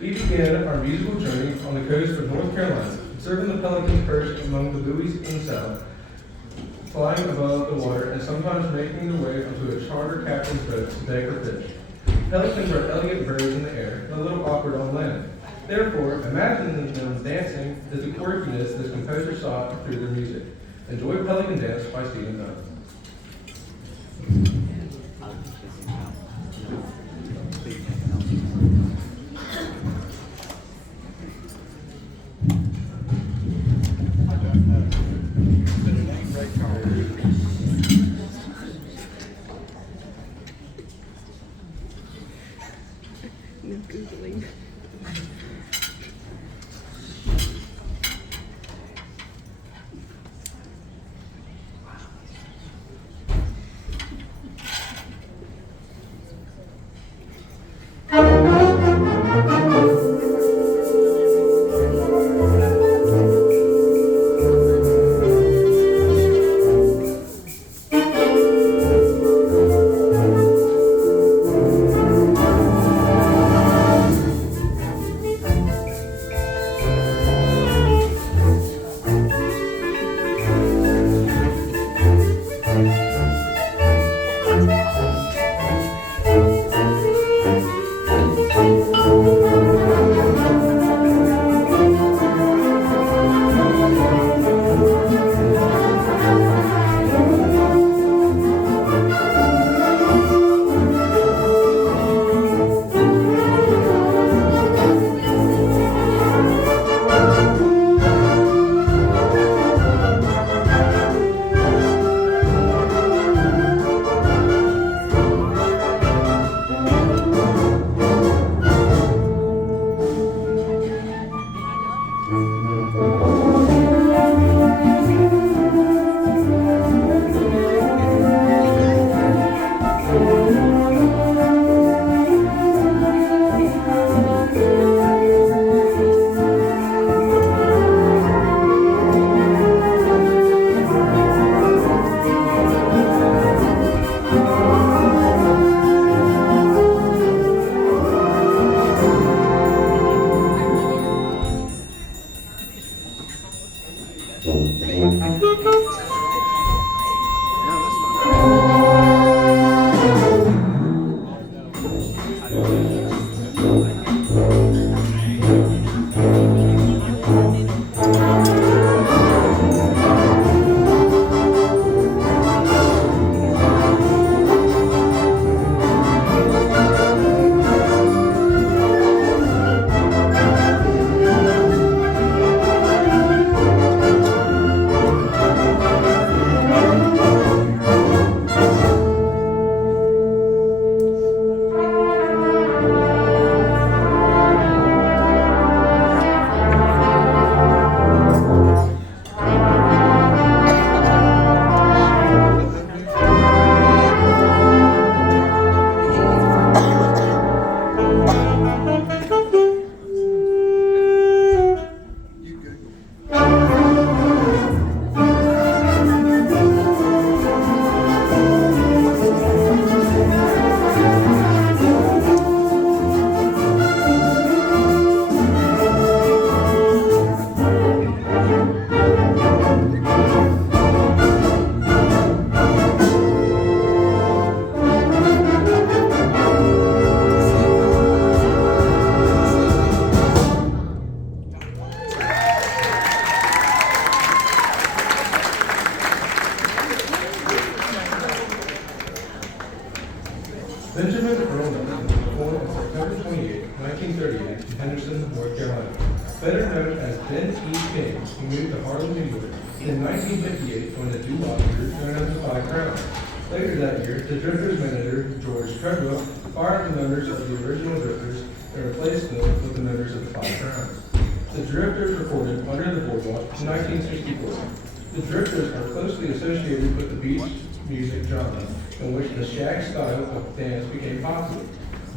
We began our musical journey on the coast of North Carolina, observing the pelicans perched among the buoys in the south, flying above the water and sometimes making their way onto a charter captain's boat to beg for fish. Pelicans are elegant birds in the air, but a little awkward on land. Therefore, imagining them dancing is the quirkiness this composer sought through their music. Enjoy Pelican Dance by Stephen Dunn. No Googling. Benjamin Earl Nelson was born on September 28, 1938, in Henderson, North Carolina. Better known as Ben E. King, he moved to Harlem, New York in 1958 joined the doo-wop group known as the Five Crowns. Later that year, the Drifters manager, George Treadwell, fired the members of the original Drifters and replaced them with the members of the Five Crowns. The Drifters recorded Under the Boardwalk in 1964. The Drifters are closely associated with the beach music genre, in which the shag style of dance became popular.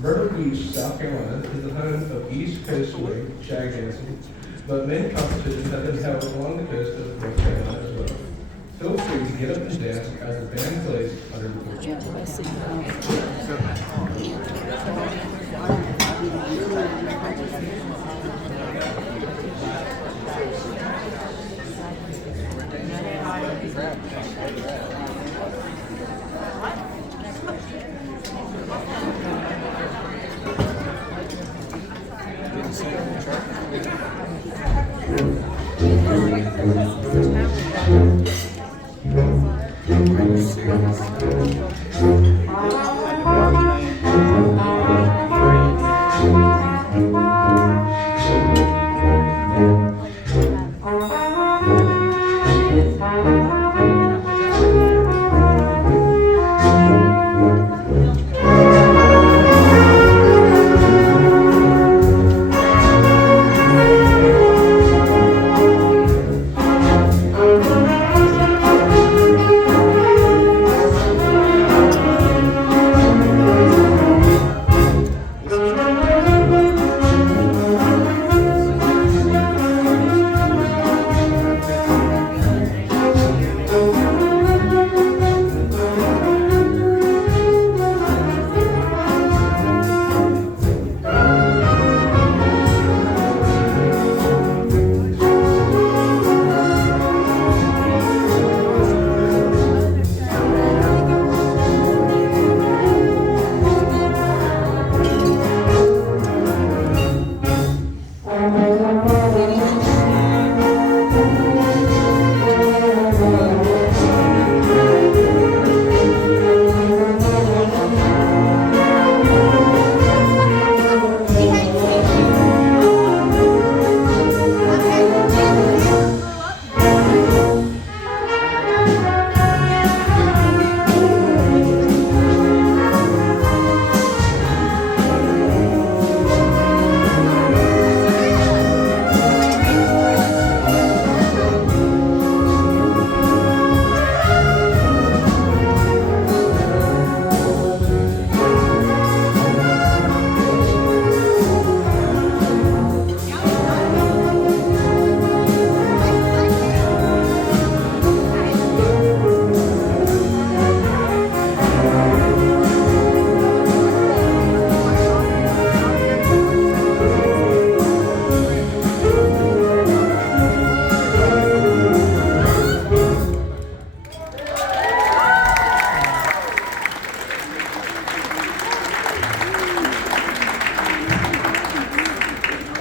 Myrtle Beach, South Carolina is the home of East Coast swing, shag dancing, but many competitions have been held along the coast of North Carolina as well. Feel free to get up and dance as the band plays Under the Boardwalk.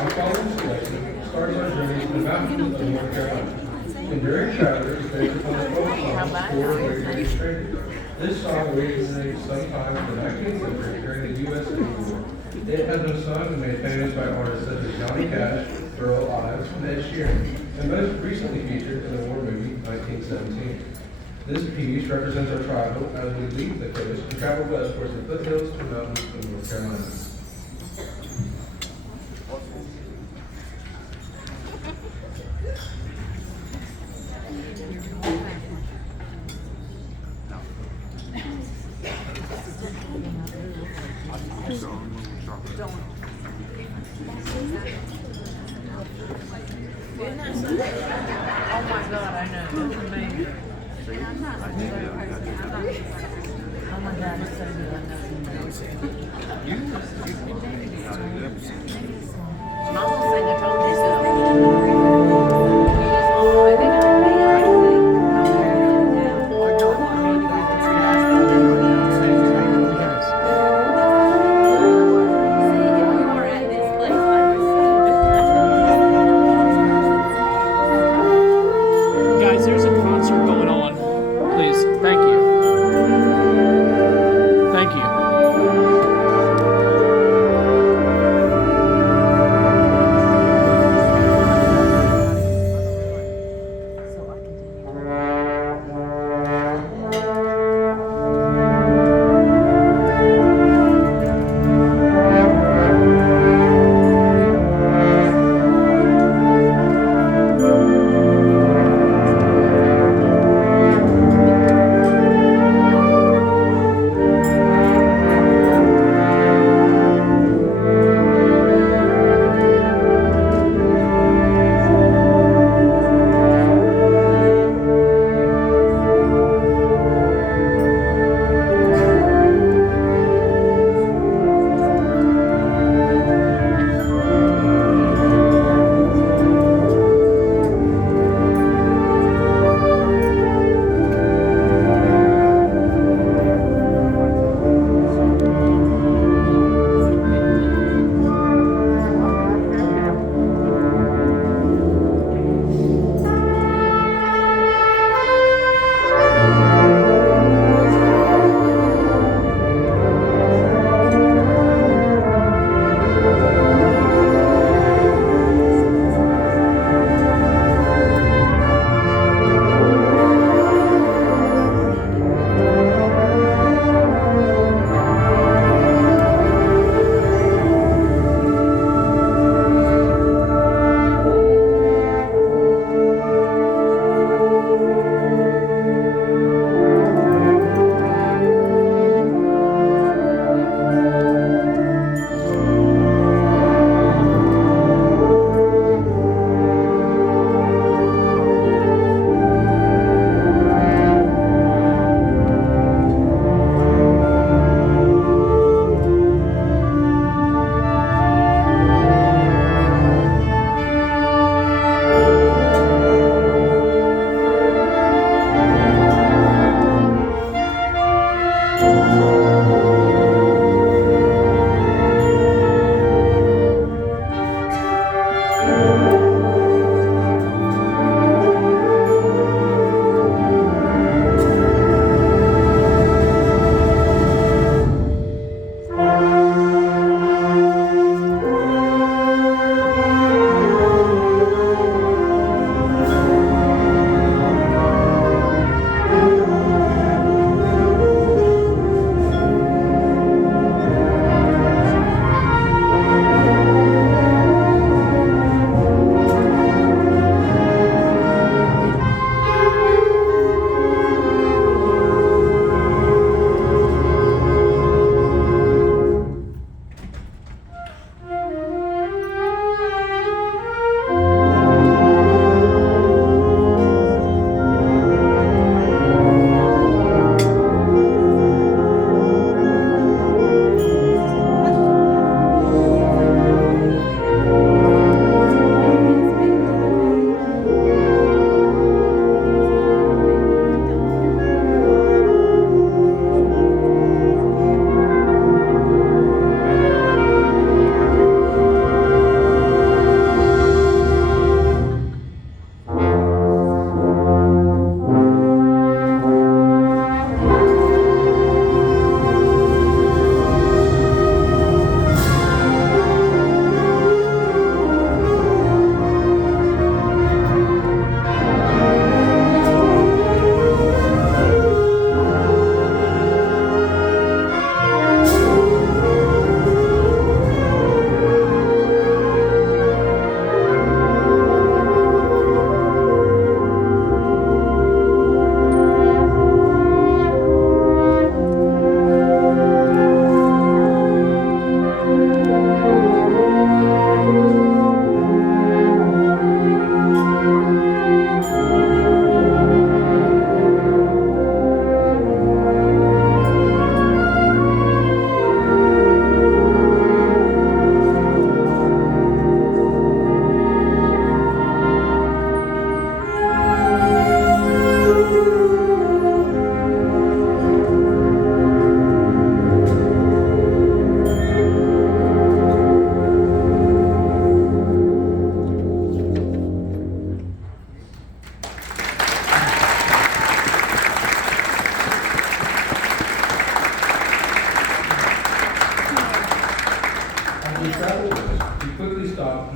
Our following selection starts our journey to the mountains of North Carolina. Enduring Traveler is based upon the folk song Four Great Strangers. This song originated sometime in the 19th century during the U.S. Civil War. It has been sung and made famous by artists such as Johnny Cash, Earl Ives, and Ed Sheeran, and most recently featured in the war movie 1917. This piece represents our tribal as we leave the coast and travel west towards the foothills and mountains of North Carolina. Oh my God, I know. It's amazing. Oh my God, it's so good. Mama said I told you so. Guys, there's a concert going on. Please, thank you. Thank you.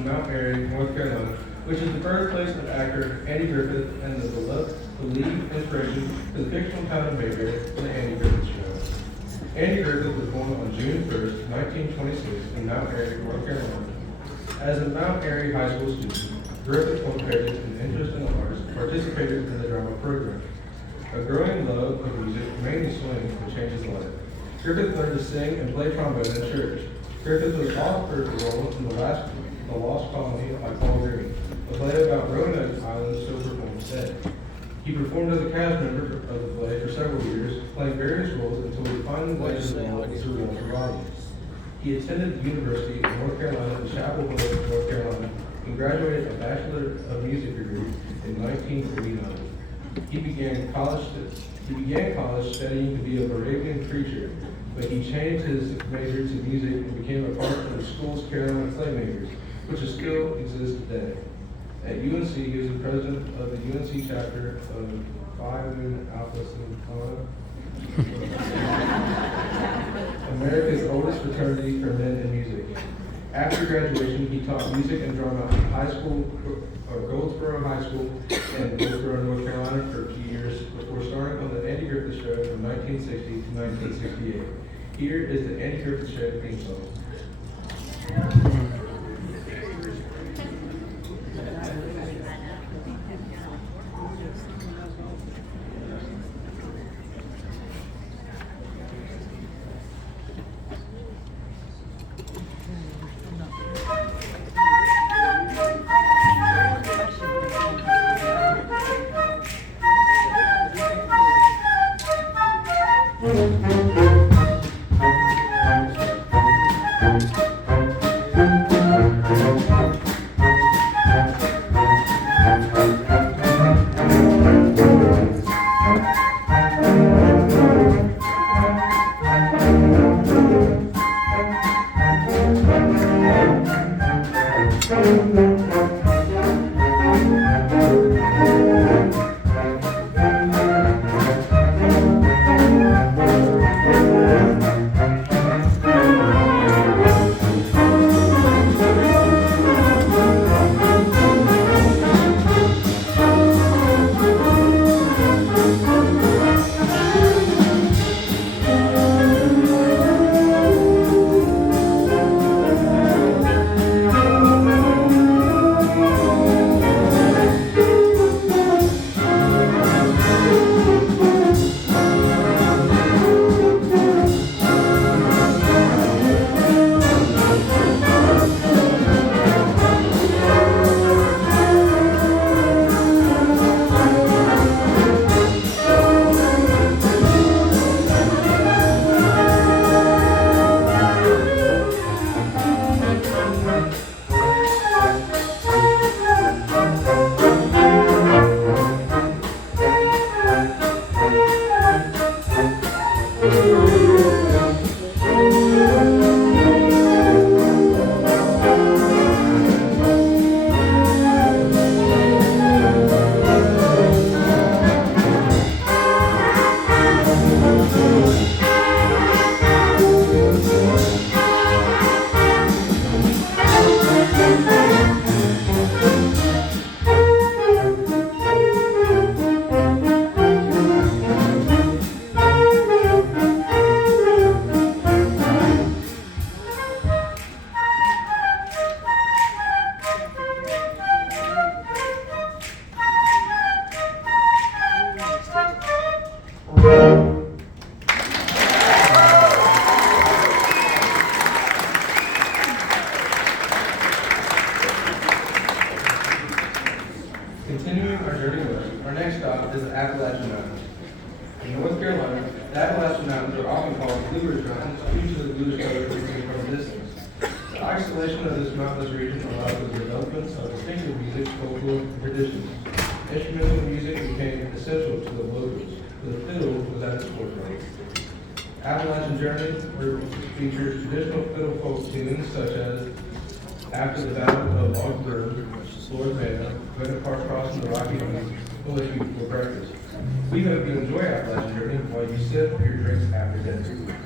in Mount Airy, North Carolina, which is the birthplace of actor Andy Griffith and the believed inspiration for the fictional town of Mayberry for the Andy Griffith Show. Andy Griffith was born on June 1st, 1926 in Mount Airy, North Carolina. As a Mount Airy high school student, Griffith cultivated an interest in the arts and participated in the drama program. A growing love of music, mainly swing, would change his life. Griffith learned to sing and play trombone in church. Griffith was offered a role in the Lost Colony by Paul Green, a play about Roanoke Island silver homestead. He performed as a cast member of the play for several years, playing various roles until he finally landed the role as Sir Walter Raleigh. He attended the University of North Carolina in Chapel Hill, North Carolina, and graduated a Bachelor of Music degree in 1949. He began college studying to be a Moravian preacher, but he changed his major to music and became a part of the school's Carolina Playmakers, which still exists today. At UNC, he was the president of the UNC chapter of Phi Alpha Sigma, America's oldest fraternity for men in music. After graduation, he taught music and drama at Goldsboro High School in Goldsboro, North Carolina for a few years before starring on the Andy Griffith Show from 1960 to 1968. Here is the Andy Griffith Show theme song. Continuing our journey west, our next stop is the Appalachian Mountains. In North Carolina, the Appalachian Mountains are often called Blue Ridge Mountains due to the bluish color received from a distance. The isolation of this mountainous region allowed for the development of distinctive music, cultural, and traditions. Instrumental music became essential to the locals, but the fiddle was at its forefront. Appalachian Journey features traditional fiddle folk tunes such as After the Battle of Log Grove, Lord Mayo, Wintertide crossing the Rocky Mountains, will let you for breakfast. We hope you enjoy Appalachian Journey while you sip your drinks after dinner.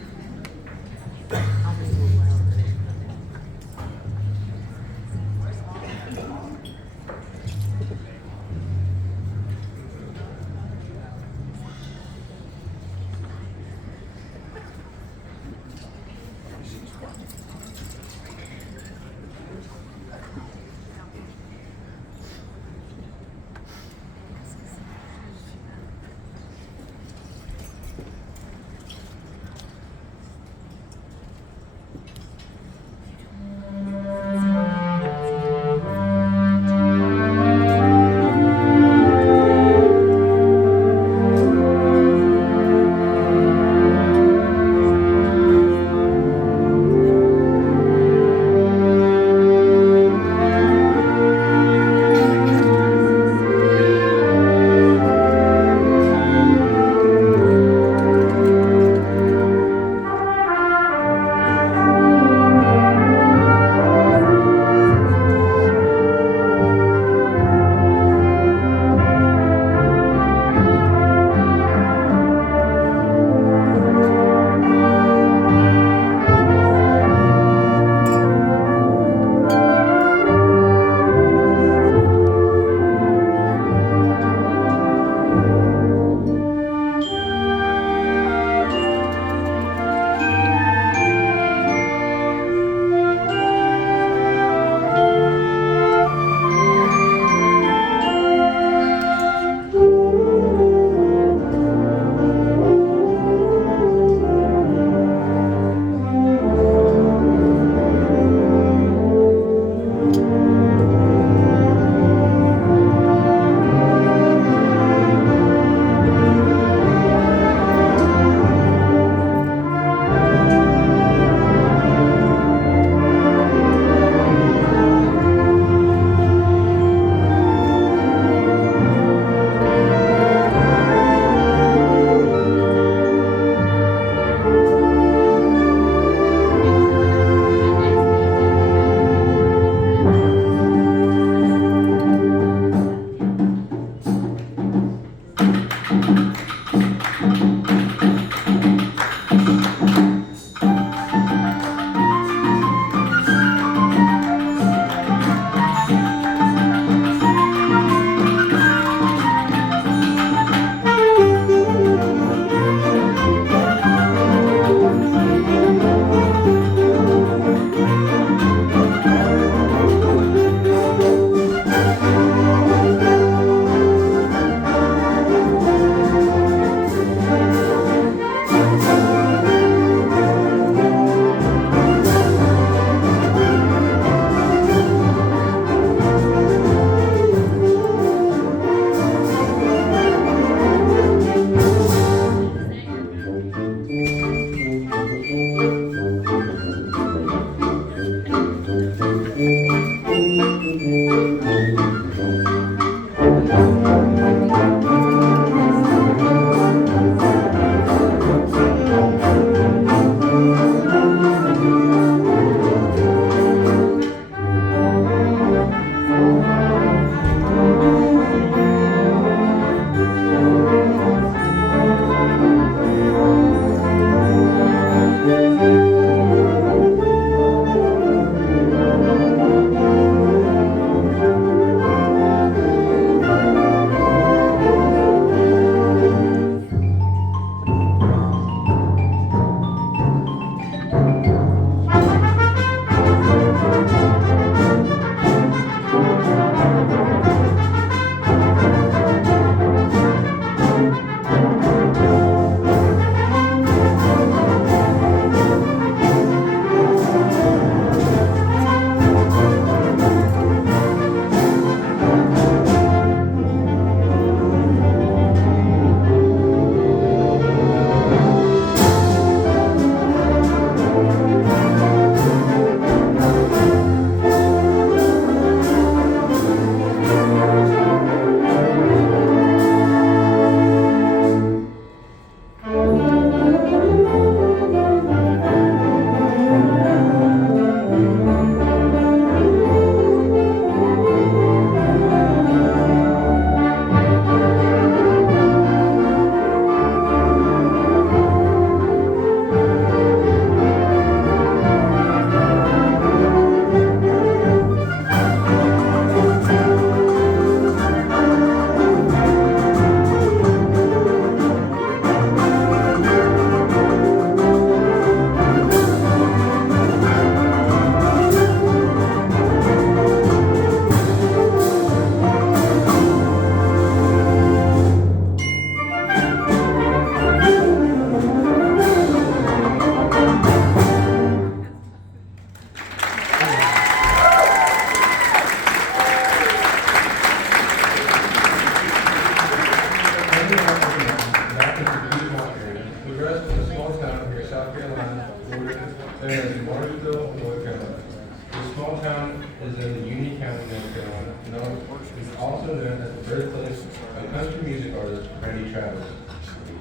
also known as the birthplace of country music artist Randy Travis.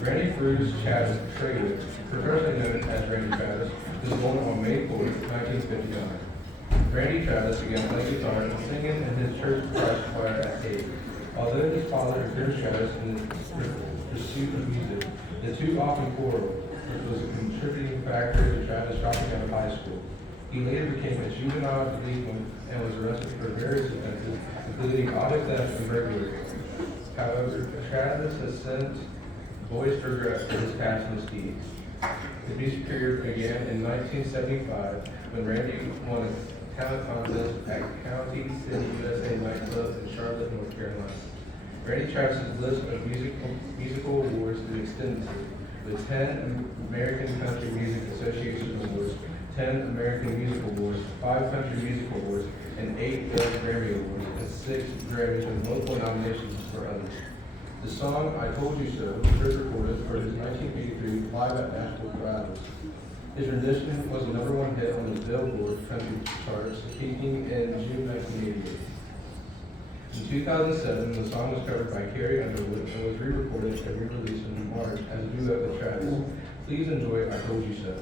Randy Bruce Travis Trader, professionally known as Randy Travis, was born on May 4, 1959. Randy Travis began playing guitar and singing in his church choir at 8. Although his father encouraged Travis in the pursuit of music, the two often quarreled, which was a contributing factor to Travis dropping out of high school. He later became a juvenile delinquent and was arrested for various offenses, including auto theft and burglary. However, Travis has since voiced regret for his past misdeeds. His music career began in 1975 when Randy won a talent contest at County City USA nightclub in Charlotte, North Carolina. Randy Travis's list of musical awards is extensive, with 10 American Country Music Association awards, 10 American Music Awards, 5 Country Music Awards, and 8 Dove Grammy Awards, and 6 Grammys with multiple nominations for others. The song "I Told You So" was first recorded for his 1983 Live at Nashville Rivals. His rendition was the #1 hit on the Billboard country charts, peaking in June 1988. In 2007, the song was covered by Carrie Underwood and was re-recorded and re-released in March as a duet with Travis. Please enjoy "I Told You So."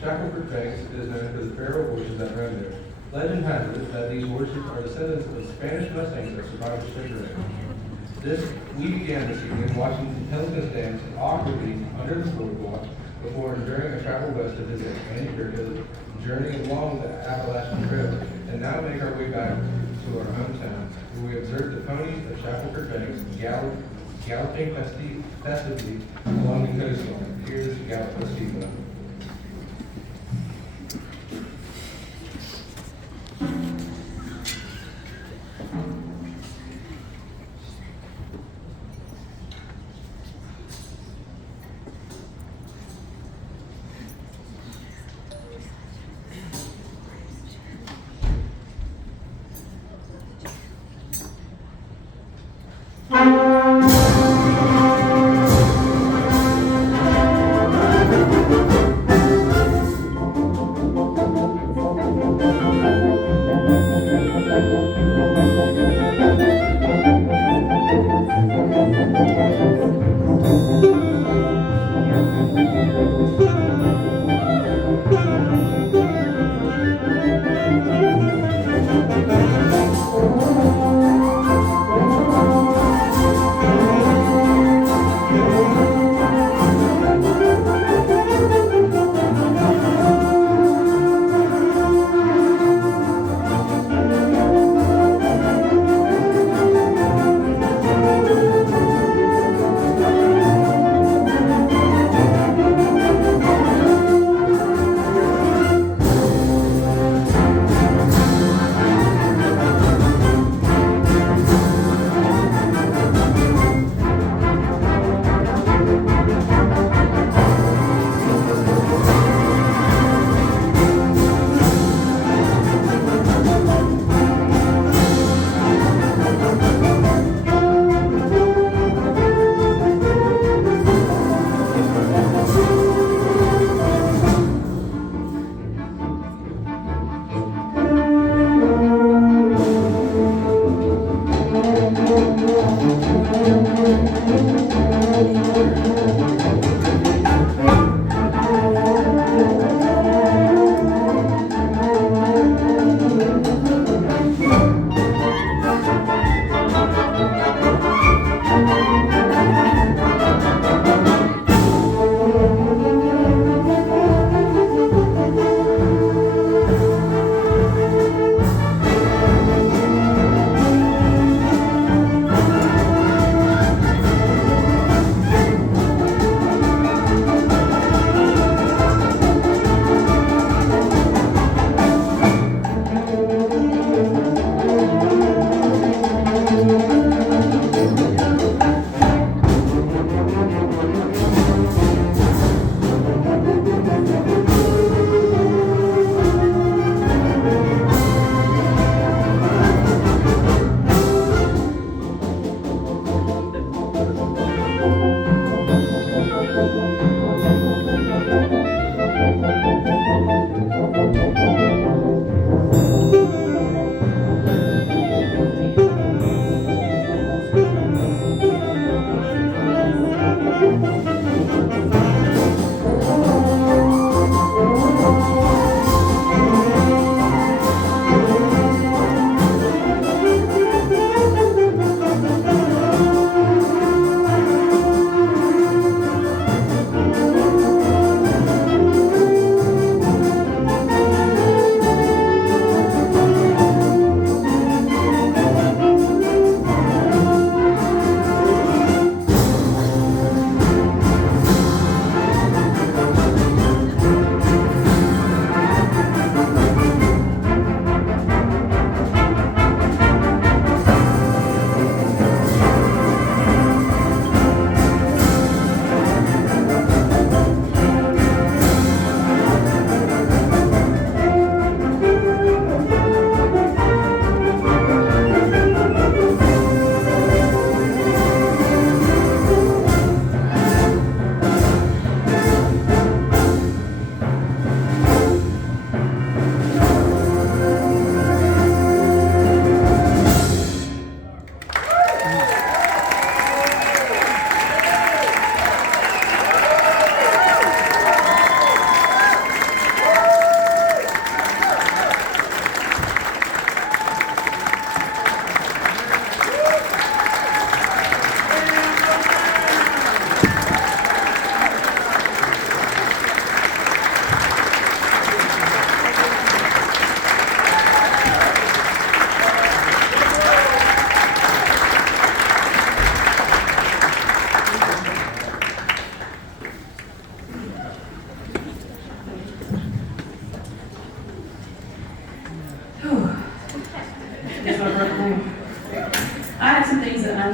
Shackelford Banks is known for the feral horses that run there. Legend has it that these horses are descendants of Spanish Mustangs that survived the shipwreck. We began this evening watching the pelicans dance awkwardly under the boardwalk before enduring a travel west to visit Annie Village, journeying along the Appalachian Trail, and now make our way back to our hometown, where we observe the ponies of Shackelford Banks galloping festively along the coastline. Here is the gallop festival.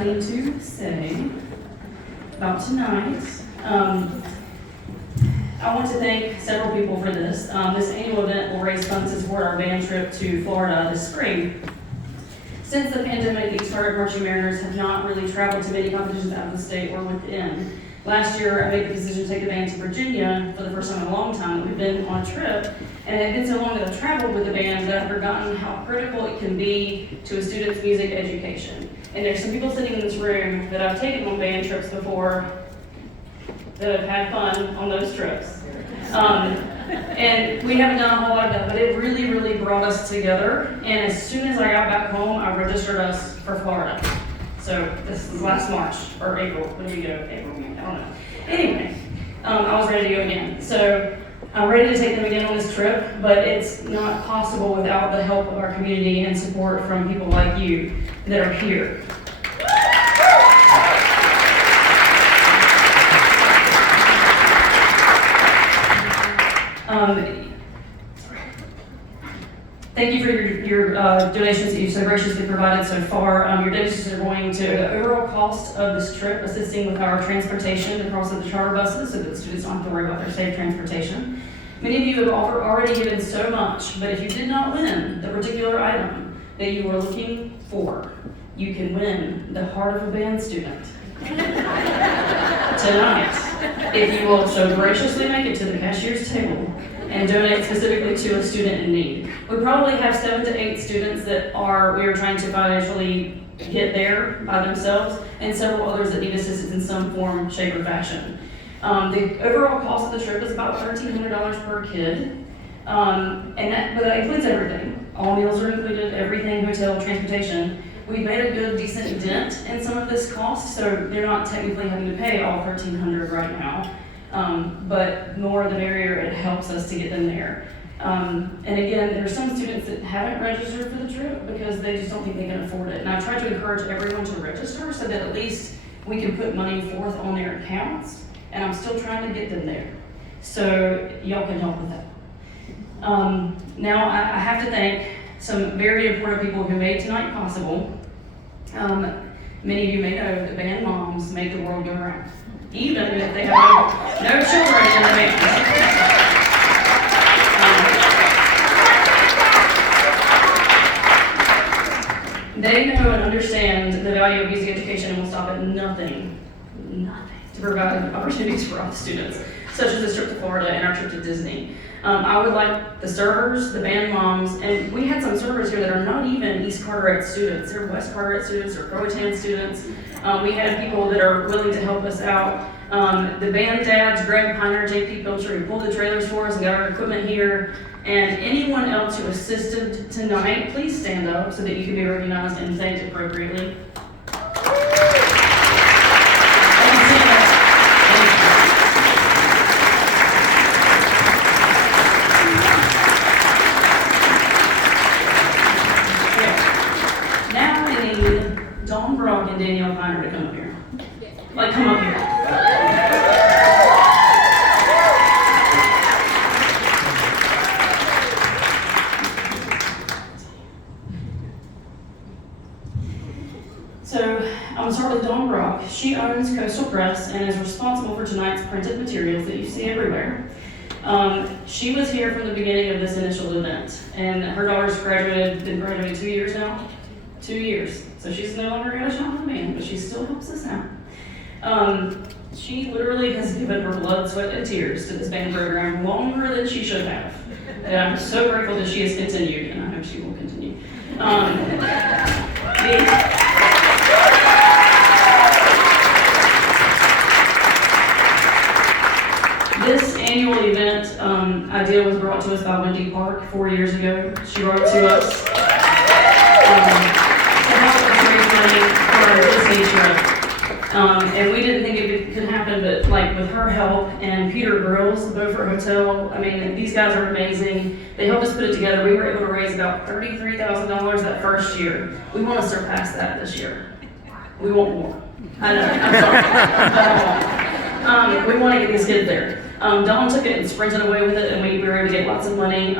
something to say about tonight. I want to thank several people for this. This annual event will raise funds to support our band trip to Florida this spring. Since the pandemic, East Carteret Marching Mariners have not really traveled to many competitions out of the state or within. Last year, I made the decision to take the band to Virginia for the first time in a long time. We've been on a trip, and it had been so long that I've traveled with the band that I've forgotten how critical it can be to a student's music education. And there's some people sitting in this room that I've taken on band trips before that have had fun on those trips. And we haven't done a whole lot of that, but it really, really brought us together. And as soon as I got back home, I registered us for Florida. So this is last March, or April. When did we go? April, I don't know. Anyway, I was ready to go again. So I'm ready to take them again on this trip, but it's not possible without the help of our community and support from people like you that are here. Thank you for your donations that you've so graciously provided so far. Your donations are going to the overall cost of this trip, assisting with our transportation across the charter buses so that the students don't have to worry about their safe transportation. Many of you have already given so much, but if you did not win the particular item that you were looking for, you can win the heart of a band student tonight, if you will so graciously make it to the cashier's table and donate specifically to a student in need. We probably have 7 to 8 students that we are trying to financially get there by themselves, and several others that need assistance in some form, shape, or fashion. The overall cost of the trip is about $1,300 per kid, but that includes everything. All meals are included, everything, hotel, transportation. We've made a good, decent dent in some of this cost, so they're not technically having to pay all $1,300 right now. But more the merrier, it helps us to get them there. And again, there are some students that haven't registered for the trip because they just don't think they can afford it. And I try to encourage everyone to register so that at least we can put money forth on their accounts, and I'm still trying to get them there. So y'all can help with that. Now I have to thank some very important people who made tonight possible. Many of you may know that band moms make the world go round, even if they have no children in the band. They know and understand the value of music education and will stop at nothing to provide opportunities for all the students, such as this trip to Florida and our trip to Disney. I would like the servers, the band moms, and we had some servers here that are not even East Carteret students. They're West Carteret students or Croatan students. We had people that are willing to help us out. The band dads, Greg Piner, JP Pilcher, who pulled the trailers for us and got our equipment here, and anyone else who assisted tonight, please stand up so that you can be recognized and thanked appropriately. Now I need Dawn Brock and Danielle Piner to come up here. Like, come up here. So, I'm going to start with Dawn Brock. She owns Coastal Press and is responsible for tonight's printed materials that you see everywhere. She was here from the beginning of this initial event, and her daughter's been graduated 2 years now. 2 years. So she's no longer got a shot in the band, but she still helps us out. She literally has given her blood, sweat, and tears to this band program longer than she should have. And I'm so grateful that she has continued, and I hope she will continue. This annual event idea was brought to us by Wendy Park 4 years ago. She wrote to us to help us raise money for our Disney trip. And we didn't think it could happen, but like with her help and Peter Grills, the Beaufort Hotel, I mean, these guys are amazing. They helped us put it together. We were able to raise about $33,000 that first year. We want to surpass that this year. We want more. I know, I'm sorry. We want to get these kids there. Dawn took it and sprinted away with it, and we were able to get lots of money.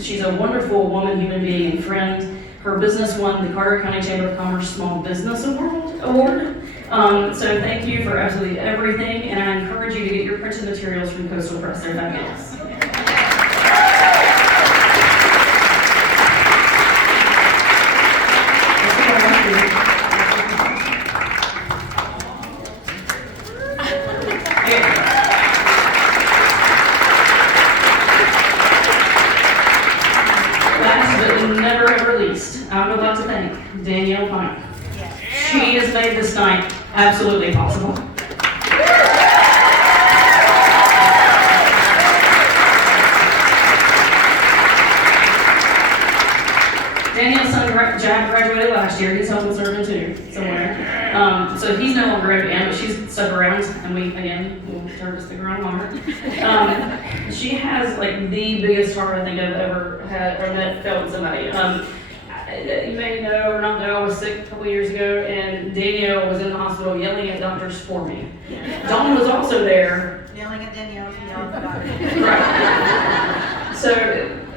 She's a wonderful woman, human being, and friend. Her business won the Carteret County Chamber of Commerce Small Business Award. So thank you for absolutely everything, and I encourage you to get your printed materials from Coastal Press. They're fabulous. Never ever least, I would like to thank Danielle Pine. She has made this night absolutely possible. Danielle's son Jack graduated last year. He's home serving too, somewhere. So he's no longer at band, but she's stuck around, and we, again, will turn to stick around longer. She has like the biggest heart I think I've ever had or met felt in somebody. You may know or not know, I was sick a couple years ago, and Danielle was in the hospital yelling at doctors for me. Dawn was also there. Yelling at Danielle, yelling at doctors. Right. So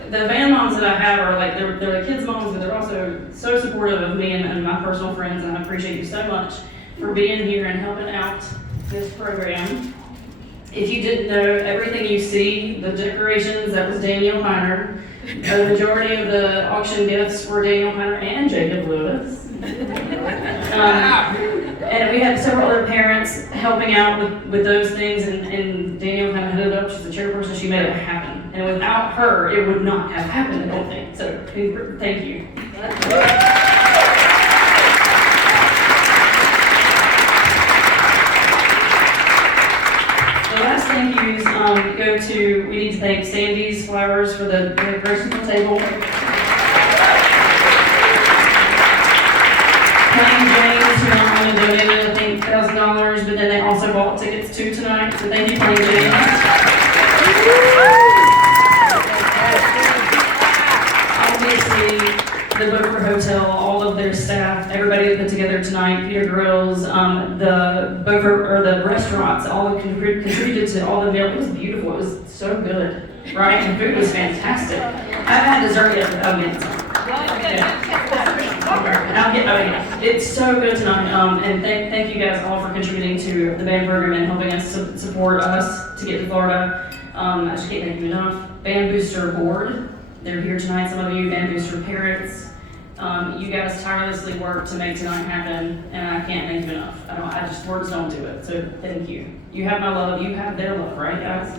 the band moms that I have are like, they're the kids' moms, but they're also so supportive of me and my personal friends, and I appreciate you so much for being here and helping out this program. If you didn't know, everything you see, the decorations, that was Danielle Hiner. The majority of the auction gifts were Danielle Hiner and Jacob Lewis. And we had several other parents helping out with those things, and Danielle kind of headed up. She's the chairperson. She made it happen. And without her, it would not have happened, I don't think. So thank you. The last thank yous go to, we need to thank Sandy's Flowers for the decoration of the table. Plain James, who not only donated, I think, $1,000, but then they also bought tickets to tonight. So thank you, Plain James. Obviously, the Beaufort Hotel, all of their staff, everybody that put together tonight, Peter Grills, the Beaufort, or the restaurants, all contributed to all the meal. It was beautiful. It was so good, right? And food was fantastic. I've had dessert yet, but I'll get some. It's so good tonight, and thank you guys all for contributing to the band program and helping us support us to get to Florida. I just can't thank you enough. Band Booster Board, they're here tonight. Some of you Band Booster parents. You guys tirelessly work to make tonight happen, and I can't thank you enough. I just, words don't do it, so thank you. You have my love, you have their love, right guys?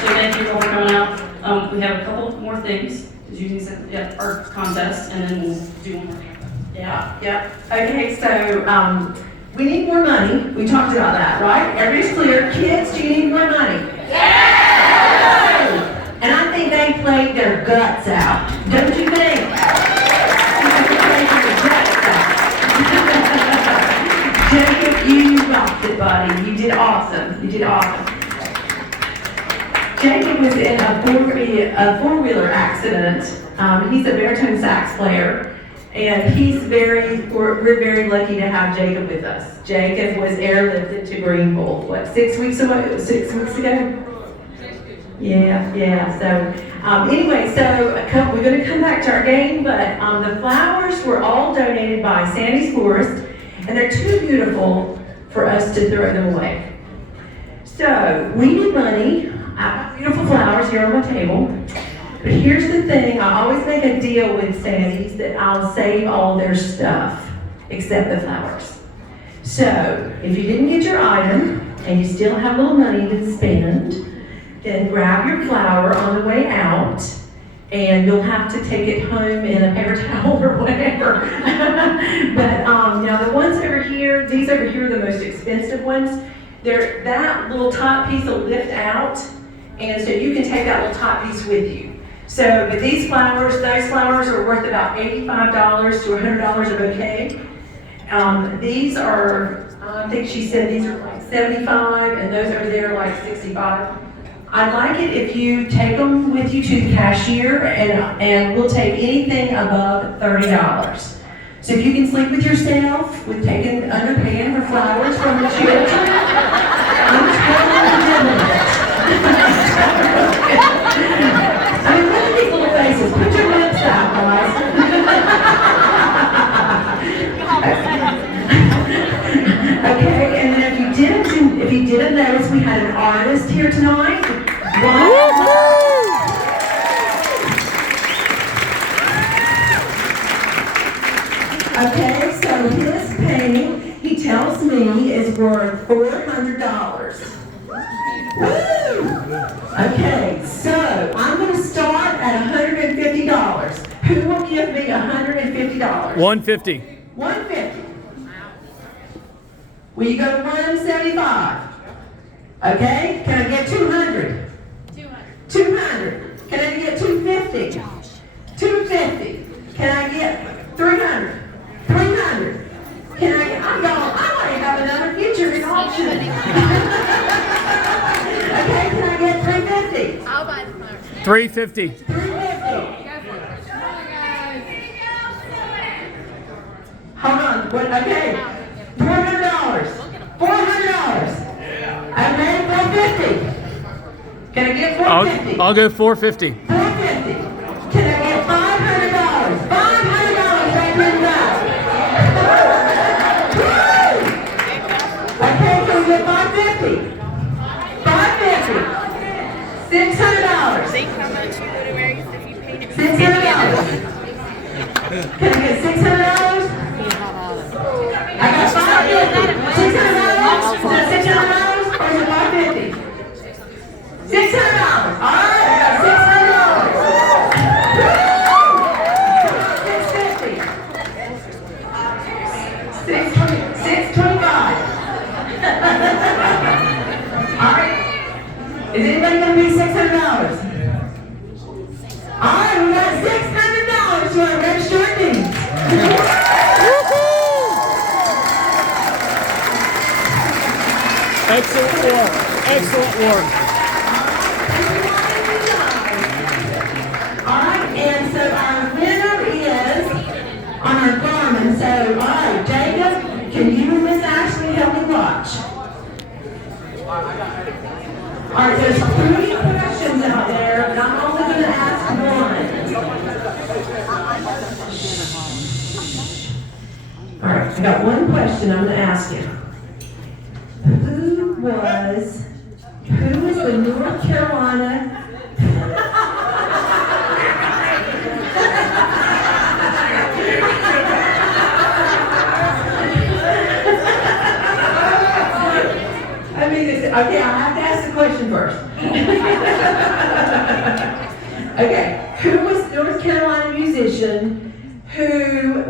So thank you all for coming out. We have a couple more things, as you said, our contest, and then we'll do one more. Yeah. Okay, so we need more money. We talked about that, right? Everybody's clear. Kids, do you need more money? Yeah! And I think they played their guts out. Don't you think? They played their guts out. Jacob, you rocked it, buddy. You did awesome. Jacob was in a four-wheeler accident. He's a baritone sax player. And we're very lucky to have Jacob with us. Jacob was airlifted to Greenville, 6 weeks ago? 6 weeks ago? Yeah. So anyway, we're going to come back to our game, but the flowers were all donated by Sandy's Florist, and they're too beautiful for us to throw them away. So we need money. I have beautiful flowers here on my table. But here's the thing, I always make a deal with Sandy's that I'll save all their stuff, except the flowers. So, if you didn't get your item, and you still have a little money to spend, then grab your flower on the way out, and you'll have to take it home in a paper towel or whatever. But now the ones over here, these over here are the most expensive ones. That little top piece will lift out, and so you can take that little top piece with you. So, but those flowers are worth about $85 to $100 a bouquet. These are, I think she said these are like $75, and those over there are like $65. I'd like it if you take them with you to the cashier, and we'll take anything above $30. So if you can sleep with yourself, with underpaying for flowers from the children, I mean, look at these little faces. Put your lips out, guys. Okay, and then if you didn't notice, we had an artist here tonight. Okay, so his painting, he tells me, is worth $400. Woo! Okay, so I'm going to start at $150. Who will give me $150? 150. 150. Will you go to 175? Okay, can I get 200? 200. Can I get 250? 250. Can I get 300? 300. Can I get, I already have another future in auction. Okay, can I get 350? I'll buy the flower. 350. 350. Hold on, what, okay. $400. $400. I made 450. Can I get 450? I'll go 450. 450. Can I get $500? $500 right here in the back. Woo! Okay, can we get 550? 550. $600. Think how much you would have raised if you paid it. $600. Can I get $600? I got $550. $600? Is that $600 or is it $550? $600. All right, I got $600. $650. $625. All right. Is anybody going to be $600? All right, we got $600 to our registered names. Excellent work. Excellent work. All right, and so our winner is on our garment. So, all right, Jacob, can you and Miss Ashley help me watch? All right, there's 3 questions out there, and I'm only going to ask one. All right, I got one question I'm going to ask you. Who is the North Carolina I mean, okay, I have to ask the question first. Okay, who was the North Carolina musician who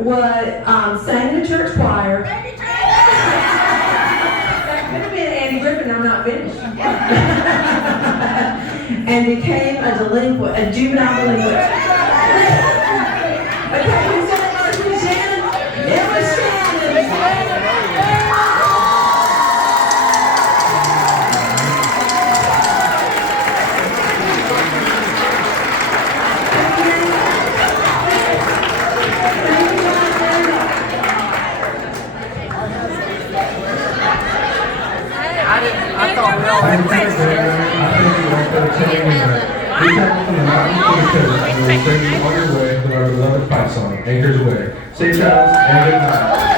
sang in the church choir? That could have been Andy Griffin, I'm not finished. And became a delinquent, a juvenile delinquent. Okay, who said it first? Was it Shannon? It was Shannon. I think you want to change that. We travel from the mountains to the coast, and we will bring you on your way with our beloved fight song, Anchors Way. Safe travels and good night.